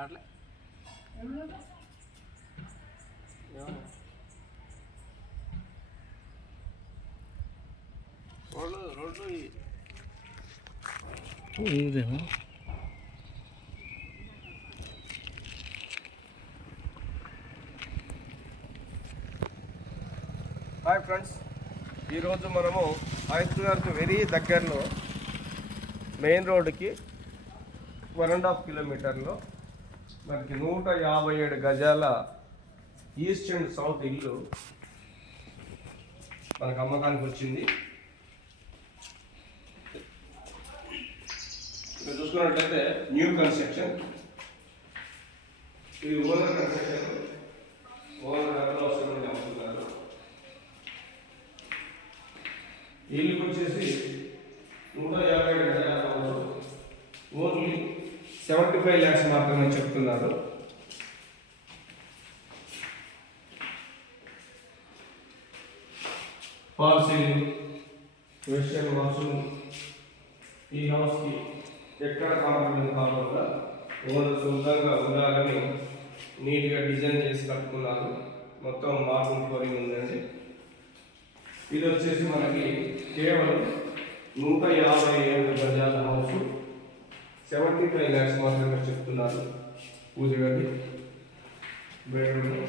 రావట్లే రోడ్లు ఇదేనా హాయ్ ఫ్రెండ్స్, ఈరోజు మనము హైదరాబాద్కు వెరీ దగ్గరలో మెయిన్ రోడ్డుకి 1.5 కిలోమీటర్లో మనకి 157 గజాల ఈస్ట్ అండ్ సౌత్ ఇల్లు మనకు అమ్మకానికి వచ్చింది. ఇక్కడ చూసుకున్నట్లయితే న్యూ కన్స్ట్రక్షన్, ఇది ఓనర్ కన్స్ట్రక్షన్, ఓనర్ అవసరం అమ్ముతున్నారు. ఇల్లుకి వచ్చేసి 157 గజాల ఓన్లీ 75 lakhs మాత్రమే చెప్తున్నారు. ఫాల్ సీలింగ్, వెస్టర్న్ వాష్రూమ్, ఈ హౌస్కి ఎక్కడ కాంప్రమైజ్ కాకుండా ఓనర్ సొంతంగా ఉండాలని నీట్గా డిజైన్ చేసి కట్టుకున్నారు. మొత్తం మార్బుల్ ఫ్లోరింగ్ ఉందండి. ఇది వచ్చేసి మనకి కేవలం 157 గజాల హౌస్, 75 lakhs మాత్రమే చెప్తున్నారు. పూజ గది, బెడ్రూమ్,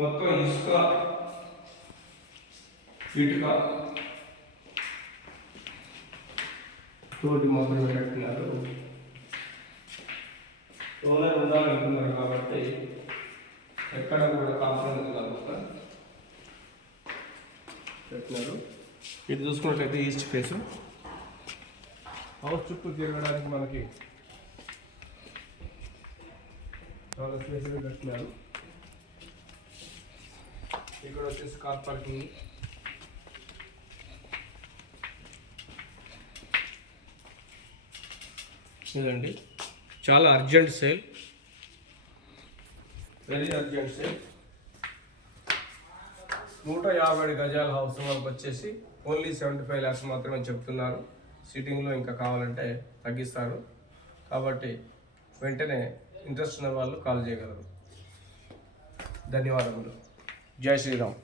మొత్తం ఇసుక, ఇటుక తోటి మొక్కలు కట్టినారు. ఓనర్ ఉండాలనుకున్నారు కాబట్టి ఎక్కడ కూడా కాంప్రమైజ్ కాకుండా పెట్టినారు. ఇది చూసుకున్నట్లయితే ఈస్ట్ ఫేస్ హౌస్ చుట్టూ తిరగడానికి మనకి చాలా స్పేస్గా కట్టినారు. ఇక్కడ వచ్చేసి కార్ పార్కింగ్, ఇదండి. చాలా urgent sale, very urgent sale. 157 గజాల హౌస్ మనకు వచ్చేసి ఓన్లీ 75 lakhs మాత్రమే చెప్తున్నారు. సిట్టింగ్లో ఇంకా కావాలంటే తగ్గిస్తారు. కాబట్టి వెంటనే ఇంట్రెస్ట్ ఉన్న వాళ్ళు కాల్ చేయగలరు. ధన్యవాదములు. జై శ్రీరామ్.